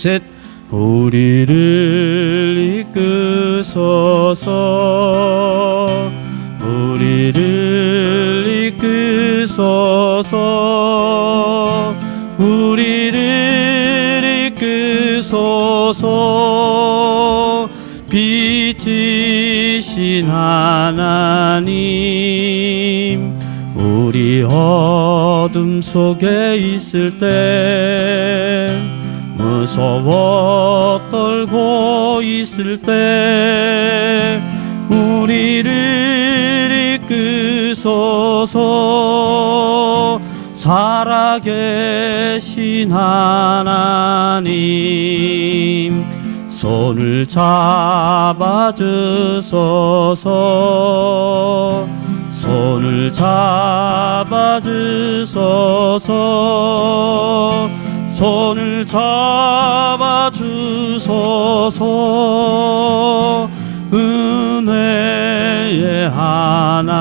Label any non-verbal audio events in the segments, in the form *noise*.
셋. 우리를 이끄소서. 우리를 이끄소서. 우리를 이끄소서. 빛이신 하나님 우리 어둠 속에 있을 때 무서워 떨고 있을 때 우리를 이끄소서. 살아계신 하나님 손을 잡아주소서. 손을 잡아주소서 손을 잡아 주소서. 은혜의 하나님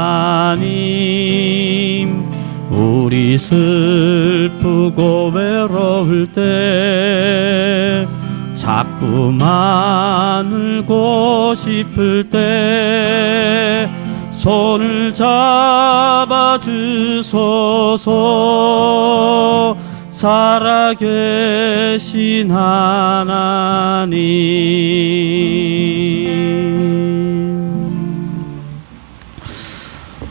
우리 슬프고 외로울 때 자꾸만 울고 싶을 때 손을 잡아 주소서 살아계신 하나님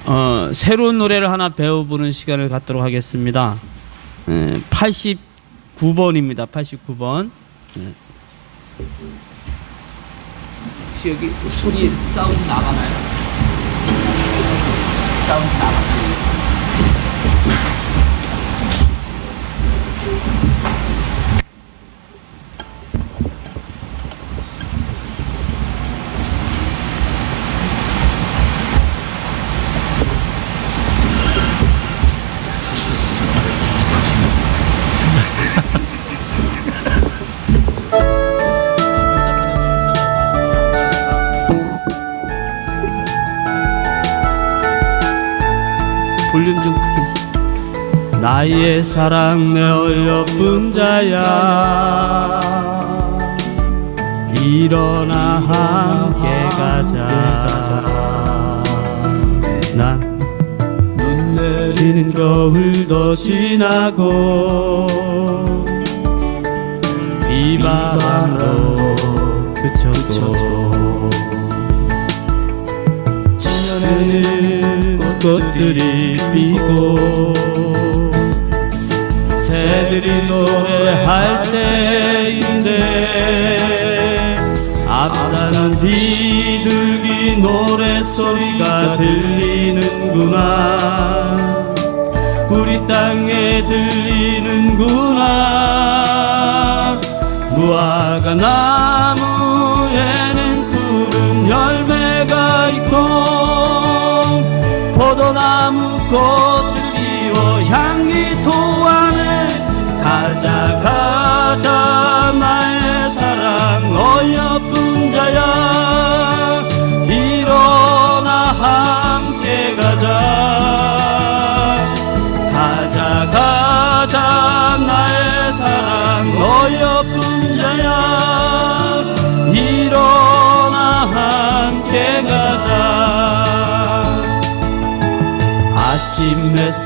어, 새로운 노래를 하나 배워보는 시간을 갖도록 하겠습니다. 89번입니다. 89번. 혹시 여기 소리 사운드 나가나요? 사운드 나의 사랑 내 어여쁜 자야. 일어나 함께 가자. 난눈 내리는 겨울도 지나고 비바람도 그쳐도 지면에는 꽃들이 피고 노래할 때인데 앞사는 비둘기 노래소리가 들리는구나. 우리 땅에 들리는구나. 무화과 나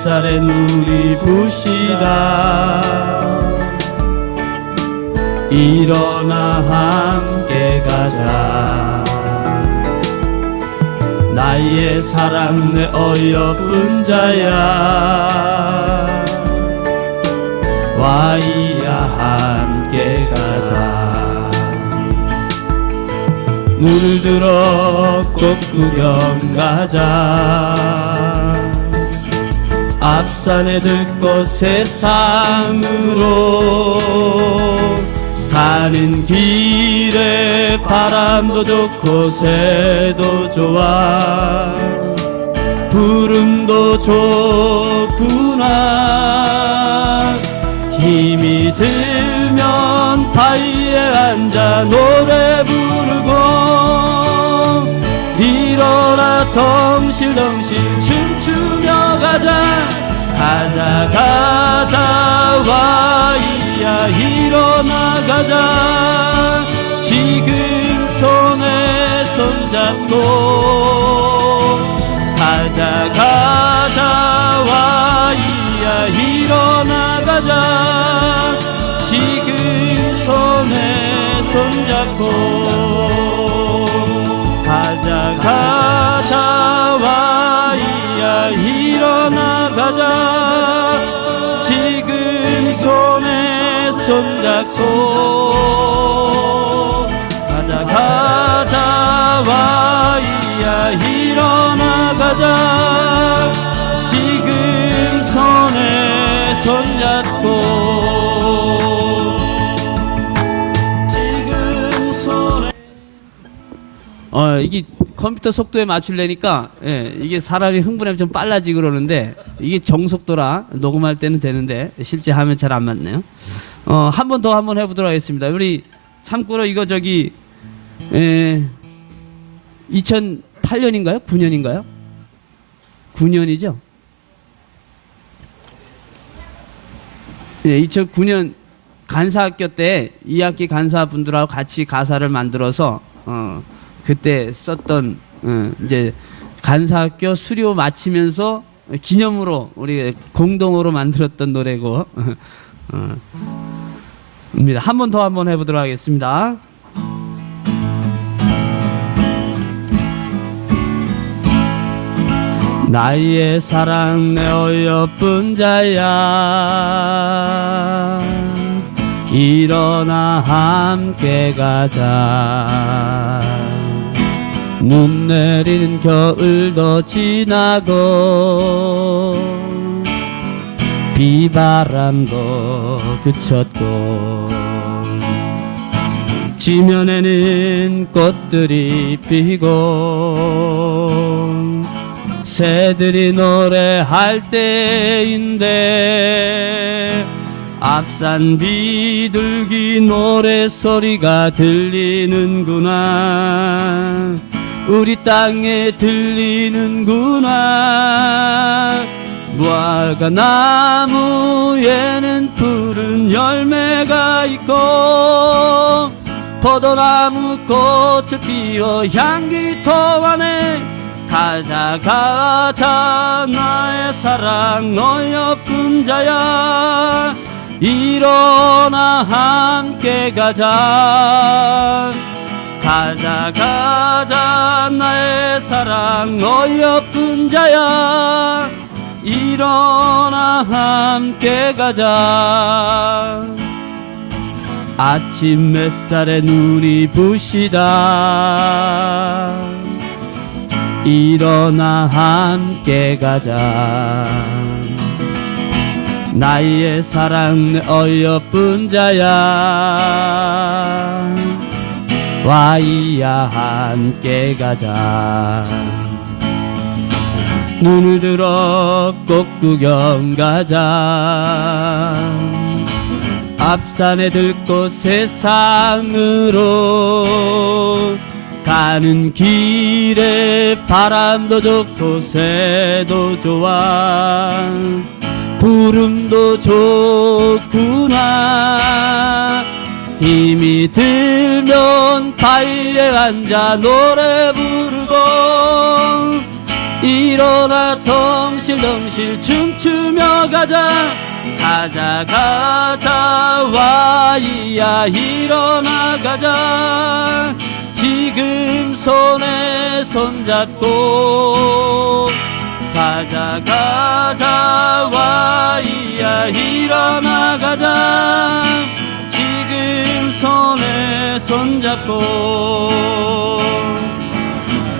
햇살에 눈이 부시다. 일어나 함께 가자. 나의 사랑 내 어여쁜 자야. 와이야 함께 가자. 물들어 꽃 구경 가자 앞산에 들꽃 세상으로 가는 길에 바람도 좋고 새도 좋아. 구름도 좋구나. 힘이 들면 바위에 앉아 노래 부르고 일어나 덩실덩실 가자 가자 와이야 일어나 가자 가자. 지금 손에 손잡고 가자 가자 와이야 일어나 가자. 지금 손에 손잡고 컴퓨터 속도에 맞추려니까 예, 이게 사람이 흥분하면 좀 빨라지고 그러는데 이게 정속도라 녹음할 때는 되는데 실제 하면 잘 안 맞네요. 어, 한 번 더 한 번 해보도록 하겠습니다. 우리 참고로 이거 저기 에, 2008년인가요? 9년인가요? 9년이죠? 예, 2009년 간사학교 때 2학기 간사분들하고 같이 가사를 만들어서 어, 그때 썼던 어, 이제 간사학교 수료 마치면서 기념으로 우리 공동으로 만들었던 노래고 어, 입니다. 한 번 더 한 번 해보도록 하겠습니다. 나의 사랑 내 어여쁜 자야 일어나 함께 가자 눈 내리는 겨울도 지나고 비바람도 그쳤고 지면에는 꽃들이 피고 새들이 노래할 때인데 앞산 비둘기 노래소리가 들리는구나 우리 땅에 들리는구나. 무화과 나무에는 푸른 열매가 있고 포도나무 꽃을 피워 향기 토하네 가자 가자 나의 사랑 너여쁜 자야. 일어나 함께 가자. 가자 가자 나의 사랑 너여쁜 자야. 일어나 함께 가자. 아침 햇살에 눈이 부시다. 일어나 함께 가자. 나의 사랑 내 어여쁜 자야 와이야 함께 가자. 눈을 들어 꽃 구경 가자. 앞산에 들꽃 세상으로 가는 길에 바람도 좋고 새도 좋아. 구름도 좋구나 힘이 들면 바위에 앉아 노래 부르고 일어나 덩실덩실 춤추며 가자. 가자 가자 와이야 일어나 가자. 지금 손에 손잡고 가자 가자 와이야 일어나 가자 손잡고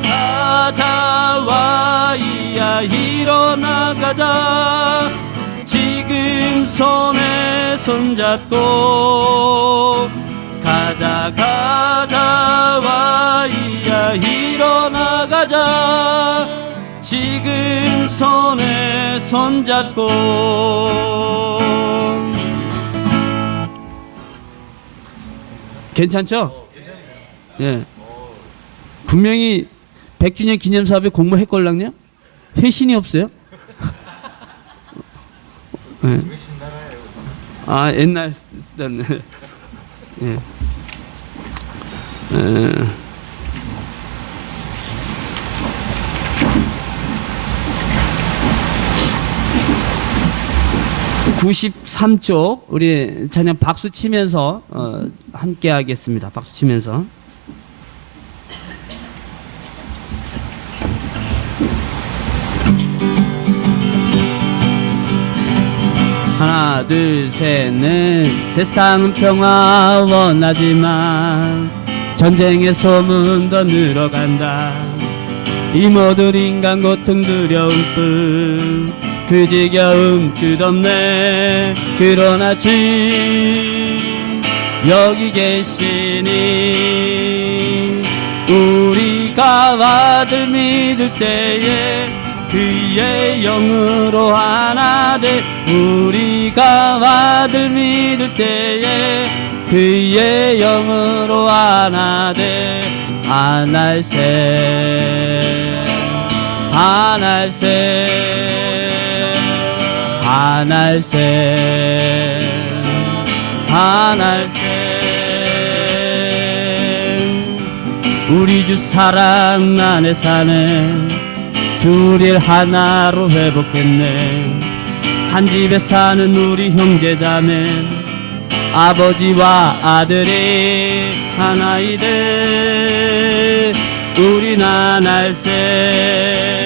가자 와 이야 일어나 가자. 지금 손에 손잡고 가자 가자 와 이야 일어나 가자. 지금 손에 손잡고 괜찮죠? 예. 분명히 100주년 기념 사업에 공모했걸랑요? 회신이 없어요? *laughs* 예. 아 옛날 쓰던 예. 에, 93쪽 우리 찬양 박수 치면서 어, 함께 하겠습니다. 박수 치면서. 하나 둘셋넷 세상은 평화 원하지만 전쟁의 소문 더 늘어간다 이 모든 인간 고통 두려움 뿐 그 지겨움 끝없네. 그러나 주 여기 계시니 우리가 아들 믿을 때에 그의 영으로 하나 돼 우리가 아들 믿을 때에 그의 영으로 하나 돼 하날새 하날새 하날새 하날새 우리 주 사랑 안에 사네 주를 하나로 회복했네. 한 집에 사는 우리 형제자매 아버지와 아들이 하나이들 우리 나날새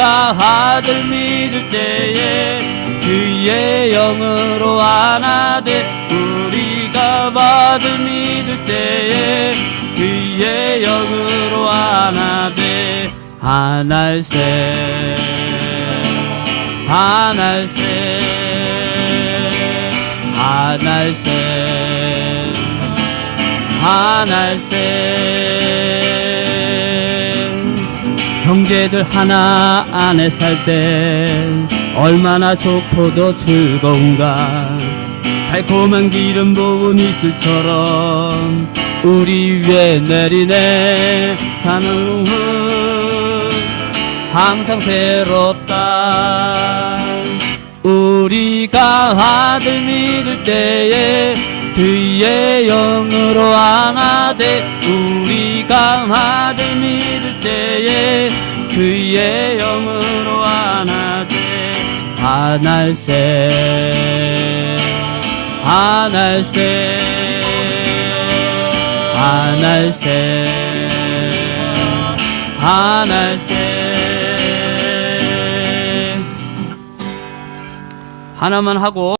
우리가 아들 믿을 때에 그의 영으로 돼 우리가 아들 믿을 때에 그의 영으로 하나 돼 하날새 하날새 하날새 하날새 형제들 하나 안에 살 때 얼마나 좋고도 즐거운가. 달콤한 기름 부은 이슬처럼 우리 위에 내리네. 가는 후 항상 새롭다. 우리가 아들 믿을 때에 그의 영으로 돼 하날새 하날새 하날새 하날새 하나만 하고